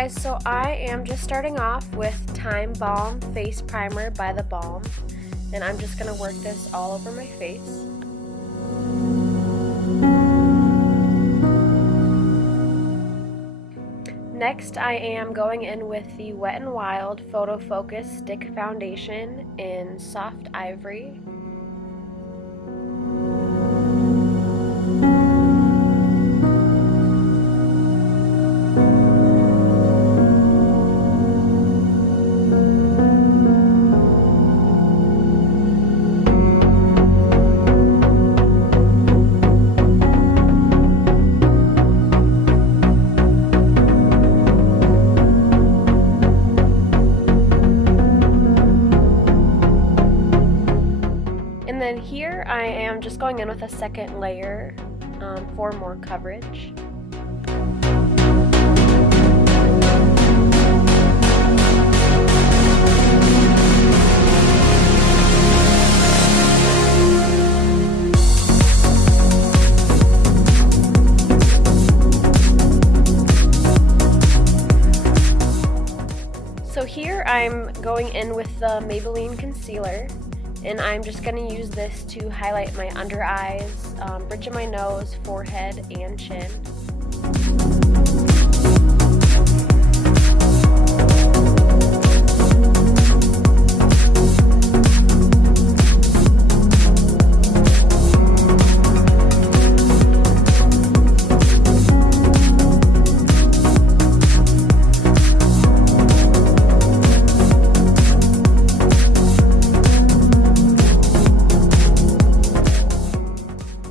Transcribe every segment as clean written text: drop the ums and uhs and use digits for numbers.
guys, so I am just starting off with Time Balm Face Primer by The Balm, and I'm just going to work this all over my face. Next, I am going in with the Wet n Wild Photo Focus Stick Foundation in Soft Ivory. And then here I am just going in with a second layer for more coverage. So here I'm going in with the Maybelline concealer. And I'm just going to use this to highlight my under eyes, bridge of my nose, forehead, and chin.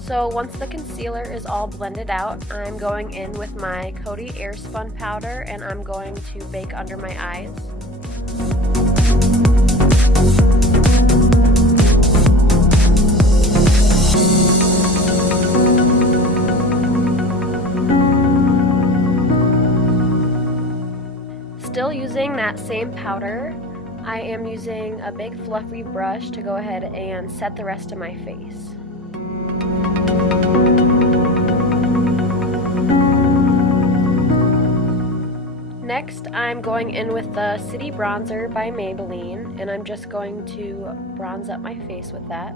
So once the concealer is all blended out, I'm going in with my Coty Airspun powder and I'm going to bake under my eyes. Still using that same powder, I am using a big fluffy brush to go ahead and set the rest of my face. Next, I'm going in with the City Bronzer by Maybelline, and I'm just going to bronze up my face with that.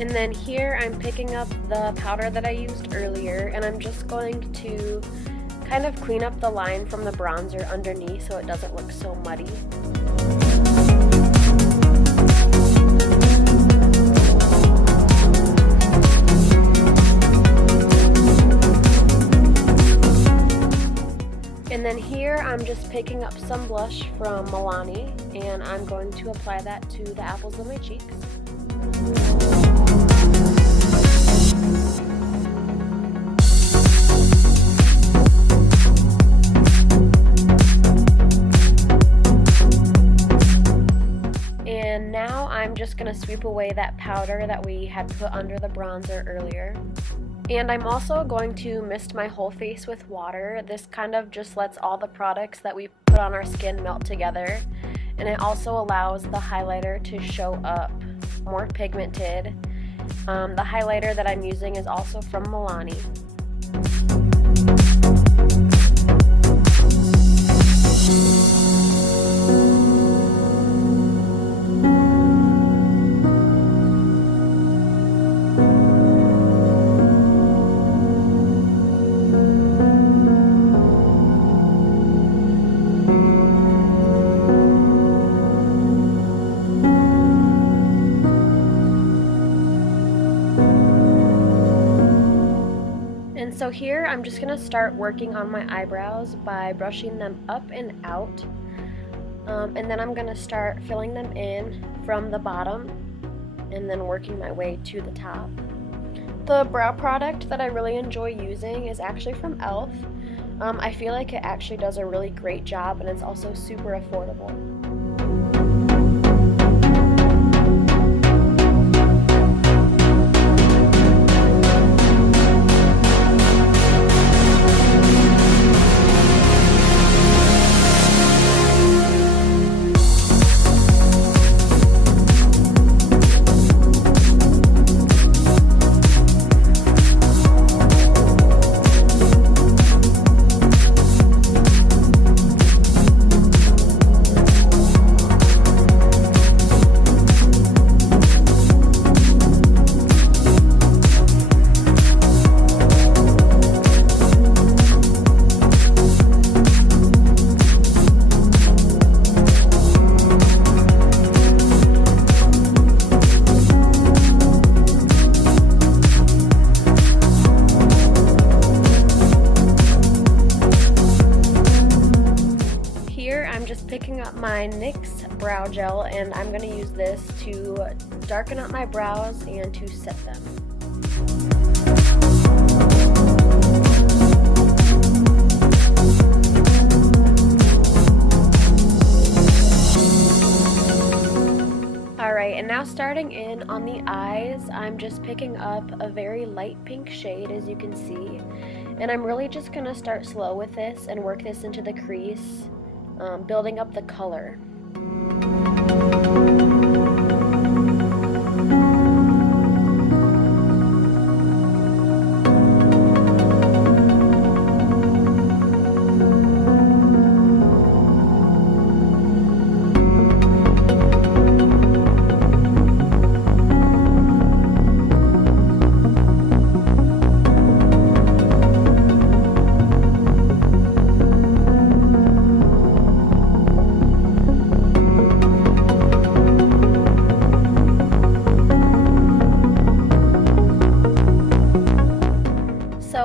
And then here I'm picking up the powder that I used earlier, and I'm just going to kind of clean up the line from the bronzer underneath so it doesn't look so muddy. And then here I'm just picking up some blush from Milani, and I'm going to apply that to the apples of my cheeks. And now I'm just going to sweep away that powder that we had put under the bronzer earlier. And I'm also going to mist my whole face with water. This kind of just lets all the products that we put on our skin melt together. And it also allows the highlighter to show up more pigmented. The highlighter that I'm using is also from Milani. So here I'm just going to start working on my eyebrows by brushing them up and out. And then I'm going to start filling them in from the bottom and then working my way to the top. The brow product that I really enjoy using is actually from e.l.f. I feel like it actually does a really great job, and it's also super affordable. Picking up my NYX brow gel, and I'm going to use this to darken up my brows and to set them. Alright, and now starting in on the eyes, I'm just picking up a very light pink shade, as you can see, and I'm really just going to start slow with this and work this into the crease, building up the color.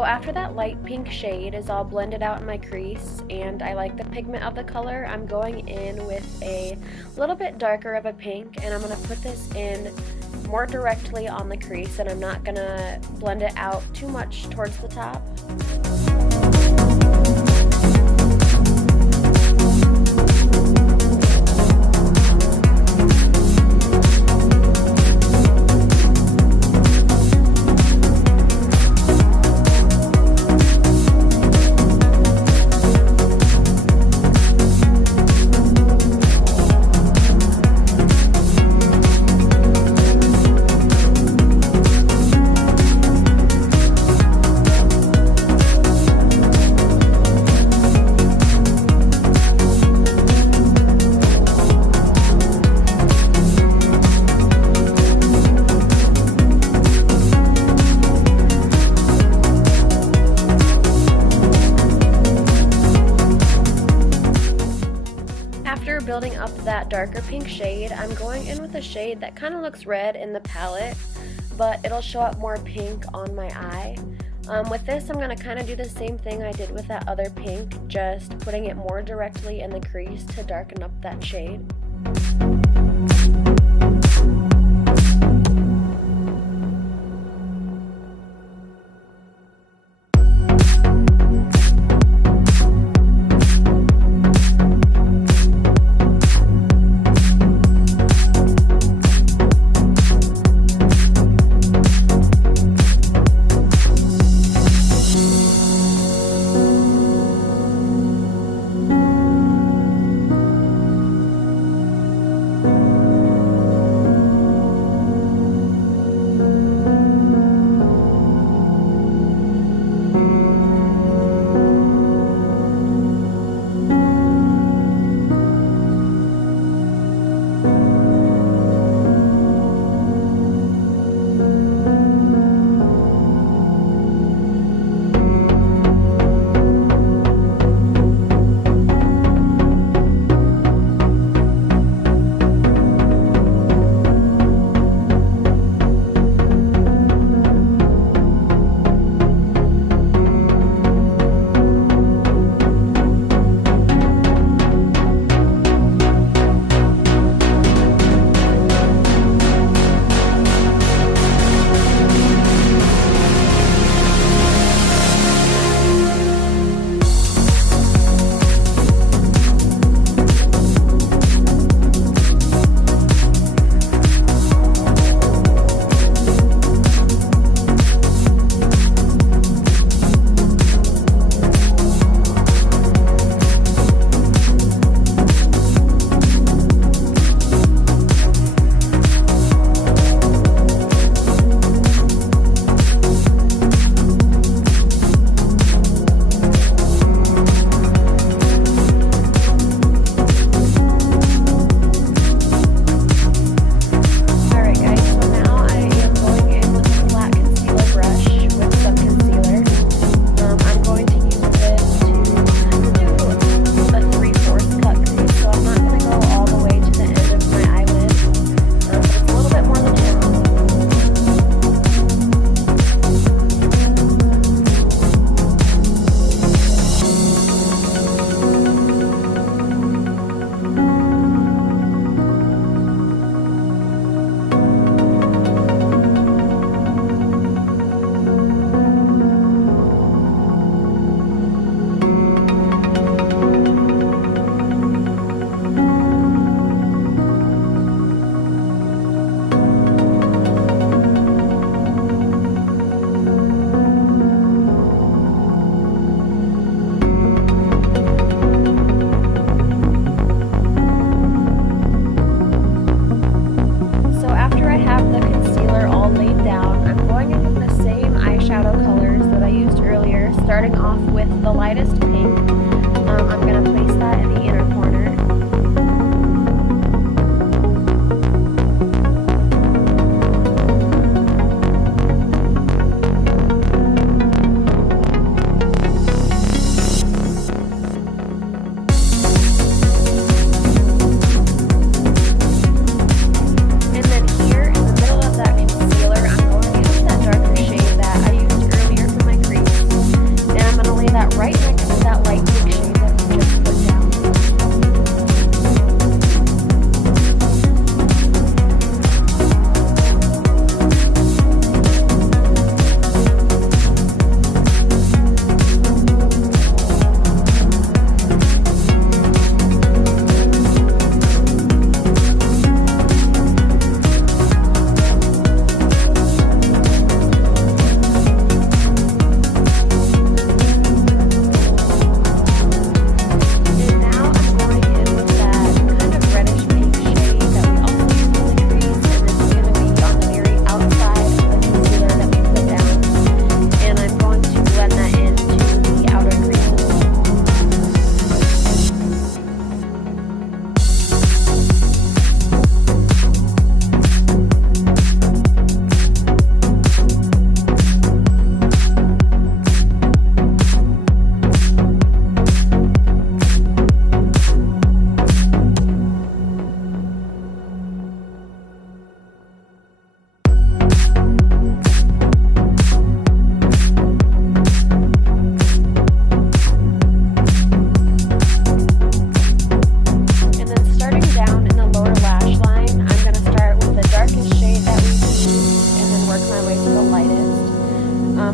After that light pink shade is all blended out in my crease and I like the pigment of the color, I'm going in with a little bit darker of a pink, and I'm going to put this in more directly on the crease, and I'm not going to blend it out too much towards the top. After building up that darker pink shade, I'm going in with a shade that kind of looks red in the palette, but it'll show up more pink on my eye. With this, I'm going to kind of do the same thing I did with that other pink, just putting it more directly in the crease to darken up that shade. lightest pink. I'm going to place that in the inner corner. Right next to that light pink shade that we just put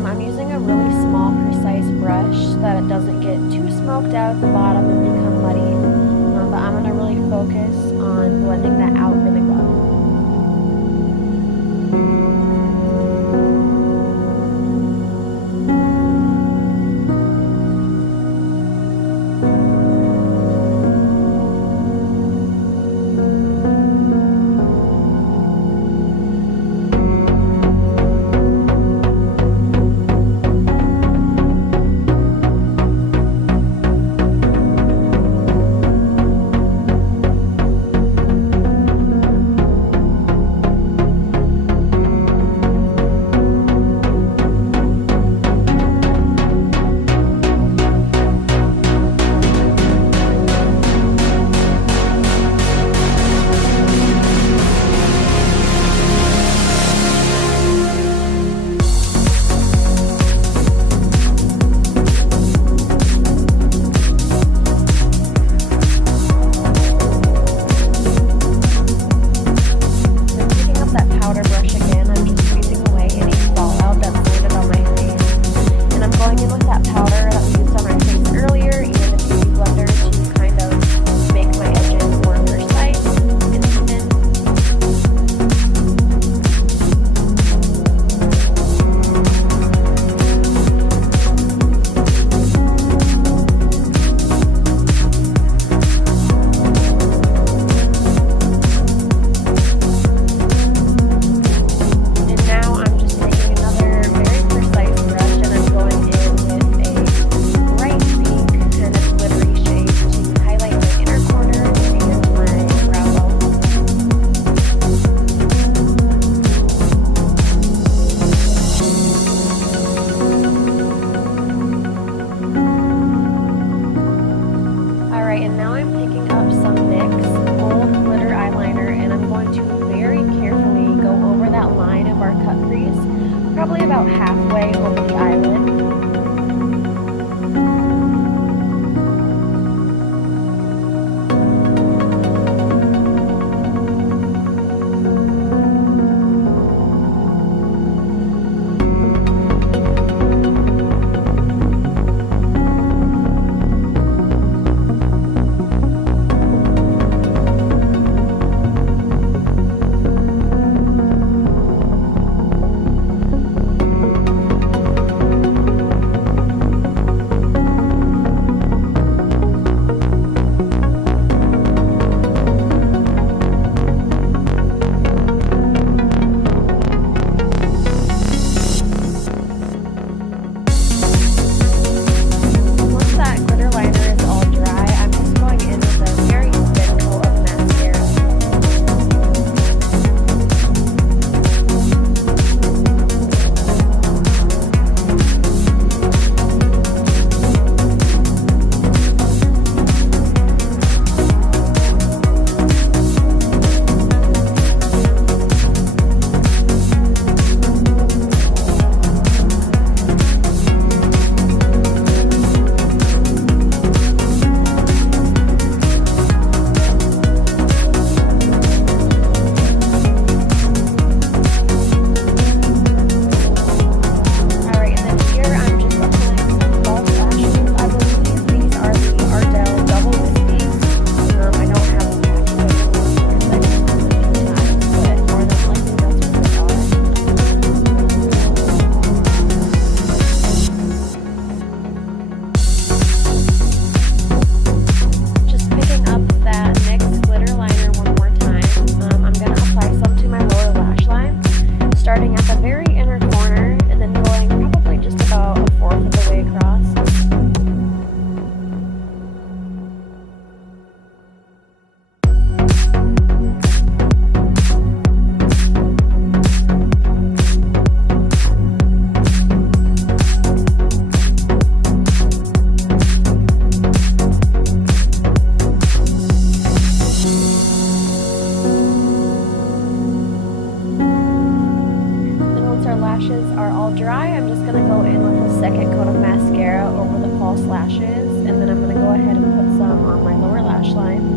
I'm using a really small, precise brush so that it doesn't get too smoked out at the bottom and become muddy. But I'm going to really focus on blending that out really well. And now I'm picking up some NYX Gold Glitter Eyeliner, and I'm going to very carefully go over that line of our cut crease, probably about halfway over the eyelid. lashes are all dry, I'm just going to go in with a second coat of mascara over the false lashes, and then I'm going to go ahead and put some on my lower lash line.